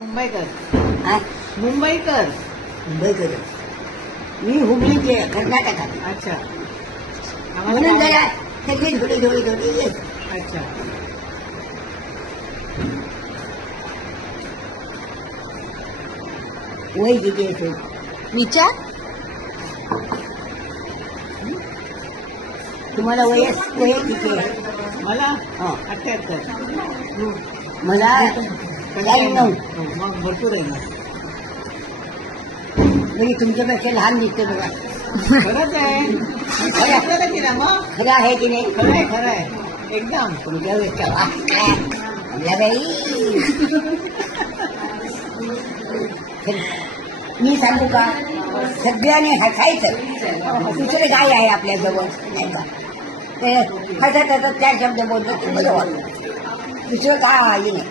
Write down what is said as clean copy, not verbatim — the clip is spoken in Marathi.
मुंबईकर हा? मुंबईकर मुंबईकर. मी हुबळीचे कर्नाटकात. अच्छा म्हणून आम्हाला जरा सगळी थोडी थोडी थोडी येत. अच्छा वय किती येतो विचार तुम्हाला वय किती आहे? मला हा. 78. मला 99. हो, मग भरपूर आहे ना. म्हणजे तुमच्यापेक्षा लहान दिसते बघा. खरंच आहे खरं आपल्याला की ना मग खरं आहे की नाही? खरं आहे एकदम तुमच्यापेक्षा आपल्या बाई. मी सांगू का सगळ्यांनी हसायचं. दुसरं काय आहे आपल्या जवळ नाही का? ते हसत हसत 4 शब्द बोलतो बरोबर. दुसरं काय नाही.